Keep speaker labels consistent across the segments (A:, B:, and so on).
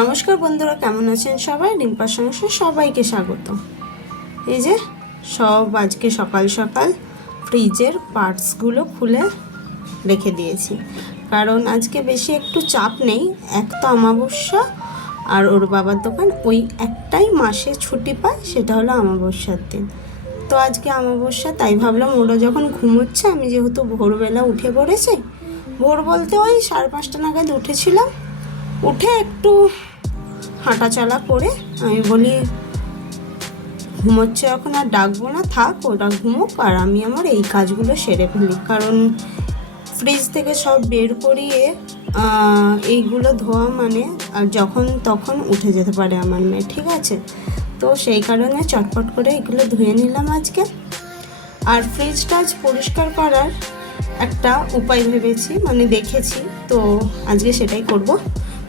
A: নমস্কার বন্ধুরা, কেমন আছেন সবাই? রিম্পার সঙ্গে সবাইকে স্বাগত এই যে, সব আজকে সকাল সকাল ফ্রিজের পার্টসগুলো খুলে রেখে দিয়েছি। কারণ আজকে বেশি একটু চাপ নেই, এক তো অমাবস্যা, আর ওর বাবার দোকান ওই একটাই মাসে ছুটি পায়, সেটা হলো অমাবস্যার দিন। তো আজকে অমাবস্যা, তাই ভাবলাম ওরা যখন ঘুমোচ্ছে, আমি যেহেতু ভোরবেলা উঠে পড়েছি, ভোর বলতে ওই সাড়ে পাঁচটা নাগাদ উঠেছিলাম উঠে একটু হাঁটাচলা করে আমি বলি, ঘুমোচ্ছে এখন আর ডাকবো না, থাক ওটা ঘুমোক আর আমি আমার এই কাজগুলো সেরে ফেলি। কারণ ফ্রিজ থেকে সব বের করিয়ে এইগুলো ধোয়া মানে আর যখন তখন উঠে যেতে পারে আমার মেয়ে, ঠিক আছে? তো সেই কারণে চটপট করে এগুলো ধুয়ে নিলাম আজকে। আর ফ্রিজ টাজ পরিষ্কার করার একটা উপায় ভেবেছি মানে দেখেছি, তো আজকে সেটাই করব।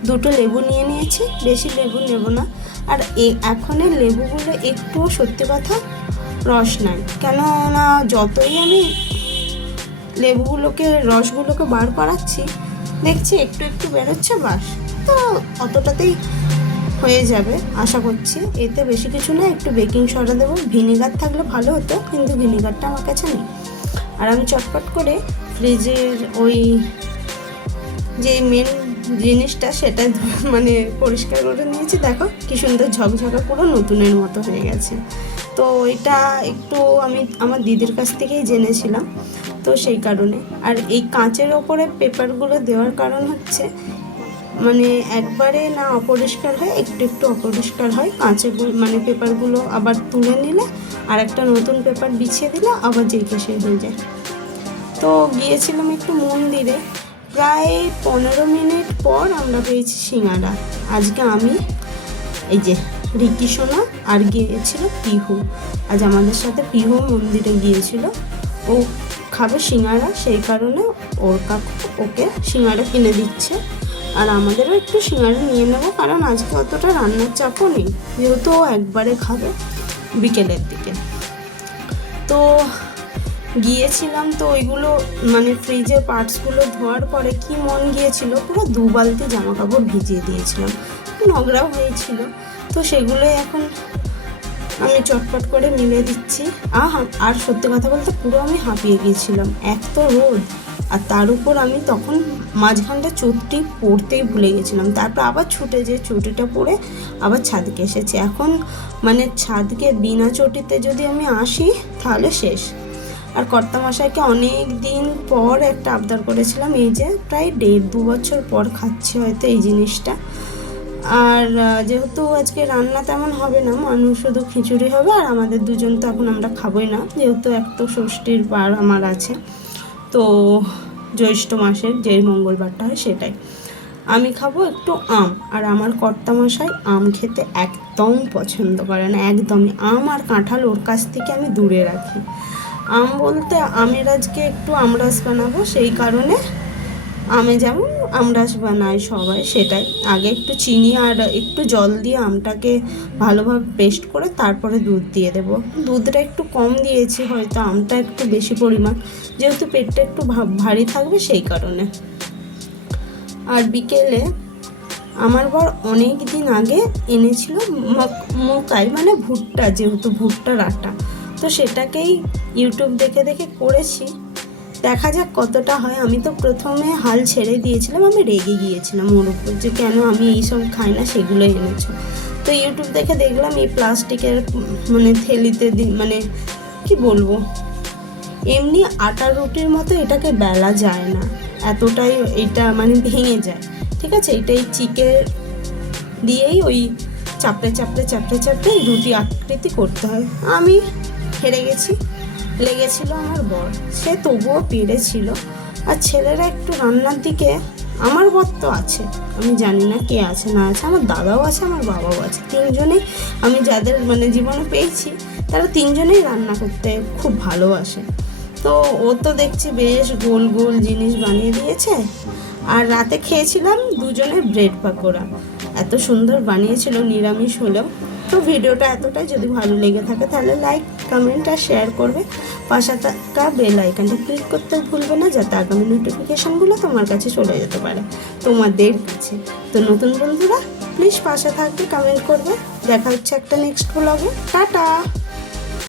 A: দুটো লেবু নিয়ে নিয়েছি, বেশি লেবু নেব না। আর এখনের লেবুগুলো একটু সত্যি কথা রস নাই। কেননা যতই আমি লেবুগুলোকে, রসগুলোকে বার করাচ্ছি, দেখছি একটু একটু বেরোচ্ছে বাস। তো অতটাতেই হয়ে যাবে, আশা করছি। এতে বেশি কিছু না, একটু বেকিং সোডা দেবো। ভিনিগার থাকলে ভালো হতো, কিন্তু ভিনিগারটা আমার কাছে নেই। আর আমি চটপট করে ফ্রিজের ওই যে মেন জিনিসটা সেটা মানে পরিষ্কার করে নিয়েছি। দেখো কি সুন্দর ঝকঝকা পুরো নতুনের মতো হয়ে গেছে। তো এটা একটু আমি আমার দিদির কাছ থেকেই জেনেছিলাম তো সেই কারণে। আর এই কাঁচের ওপরে পেপারগুলো দেওয়ার কারণ হচ্ছে মানে একবারে না অপরিষ্কার হয়, একটু একটু অপরিষ্কার হয়। কাঁচের মানে পেপারগুলো আবার তুলে নিলে আর একটা নতুন পেপার বিছিয়ে দিলে আবার যেই কে সেই হয়ে যায়। তো গিয়েছিলাম একটু মন্দিরে প্রায় পনেরো মিনিট পর আমরা পেয়েছি সিঙ্গারা। আজকে আমি, এই যে রিকি সোনা আর গিয়েছিল পিহু। আজ আমাদের সাথে পিহু মন্দিরে গিয়েছিল। ও খাবে সিঙ্গারা, সেই কারণে ওর কাকু ওকে সিঙ্গারা কিনে দিচ্ছে। আর আমাদেরও একটু সিঙ্গারা নিয়ে নেব, কারণ আজকে অতটা রান্নার চাপও নেই। যেহেতু ও একবারে খাবে বিকেলের দিকে। তো গিয়েছিলাম তো ওইগুলো মানে ফ্রিজের পার্টসগুলো ধোয়ার পরে কি মন গিয়েছিল, পুরো দু বালতি জামা কাপড় ভিজিয়ে দিয়েছিলাম। নোংরাও হয়েছিল। তো সেগুলোই এখন আমি চটপট করে মিলে দিচ্ছি। আর সত্যি কথা বলতে পুরো আমি হাঁপিয়ে গিয়েছিলাম। এক তো রোদ, আর তার উপর আমি তখন মাঝখানটা চোটটি পড়তেই ভুলে গেছিলাম তারপর আবার ছুটে যে চটিটা পরে আবার ছাদকে এসেছি। এখন মানে ছাদকে বিনা চটিতে যদি আমি আসি, তাহলে শেষ। আর কর্তামশাইকে অনেক দিন পর একটা আবদার করেছিলাম, এই যে প্রায় দেড় দু বছর পর খাচ্ছি হয়তো এই জিনিসটা। আর যেহেতু আজকে রান্না তেমন হবে না, মানুষ শুধু খিচুড়ি হবে আর আমাদের দুজন তো এখন আমরা খাবোই না, যেহেতু এক তো ষষ্ঠীর বার আমার আছে। তো জ্যৈষ্ঠ মাসের যেই মঙ্গলবারটা হয় সেটাই। আমি খাব একটু আম, আর আমার কর্তামশাই আম খেতে একদম পছন্দ করে না, একদমই। আম আর কাঁঠাল ওর কাছ থেকে আমি দূরে রাখি। আম বলতে আমের আজকে একটু আমরাস বানাবো, সেই কারণে আমে যেমন আমরাস বানাই সবাই সেটাই। আগে একটু চিনি আর একটু জল দিয়ে আমটাকে ভালোভাবে পেস্ট করে তারপরে দুধ দিয়ে দেব। দুধটা একটু কম দিয়েছি, হয়তো আমটা একটু বেশি পরিমাণ। যেহেতু পেটটা একটু ভারী থাকবে সেই কারণে। আর বিকেলে আমার বর অনেক দিন আগে এনেছিল মক- মকাই মানে ভুট্টা, যেহেতু ভুট্টার আটা। তো সেটাকেই ইউটিউব দেখে দেখে করেছি। দেখা যাক কতটা হয়। আমি তো প্রথমে হাল ছেড়ে দিয়েছিলাম, আমি রেগে গিয়েছিলাম ওর উপর যে কেন আমি এইসব খাই না সেগুলো এনেছো। তো ইউটিউব দেখে দেখলাম এই প্লাস্টিকের মানে থেলিতে মানে কি বলব? এমনি আটা রুটির মতো এটাকে বেলা যায় না। এতটাই এটা মানে ভেঙে যায়। ঠিক আছে? এটাই চিকে দিয়েই ওই চাপড়ে চাপড়ে চাপড়ে চাপড়ে রুটি আকৃতি করতে হয়। আমি হেরে গেছি। লেগেছিল আমার বর। সে তবুও পেরেছিল আর ছেলেরা একটু রান্নার দিকে, আমার বর তো আছে। আমি জানি না কে আছে, না আছে। আমার দাদাও আছে, আমার বাবাও আছে। তিনজনেই আমি যাদের মানে জীবনে পেয়েছি, তারা তিনজনেই রান্না করতে খুব ভালোবাসে। তো ও তো দেখছি বেশ গোল গোল জিনিস বানিয়ে দিয়েছে। আর রাতে খেয়েছিলাম দুজনের ব্রেড পাকোড়া। এত সুন্দর বানিয়েছিল, নিরামিষ হলেও। তো ভিডিওটা এতটাই। যদি ভালো লেগে থাকে তাহলে লাইক কমেন্ট আর শেয়ার করবে। পাশে থাকা বেল আইকনটা ক্লিক করতে ভুলবে না যাতে আগামী নোটিফিকেশানগুলো তোমার কাছে চলে যেতে পারে। তোমাদের কাছে। তো নতুন বন্ধুরা প্লিজ পাশে থাকবে কমেন্ট করবে। দেখা হচ্ছে একটা নেক্সট ব্লগে টাটা!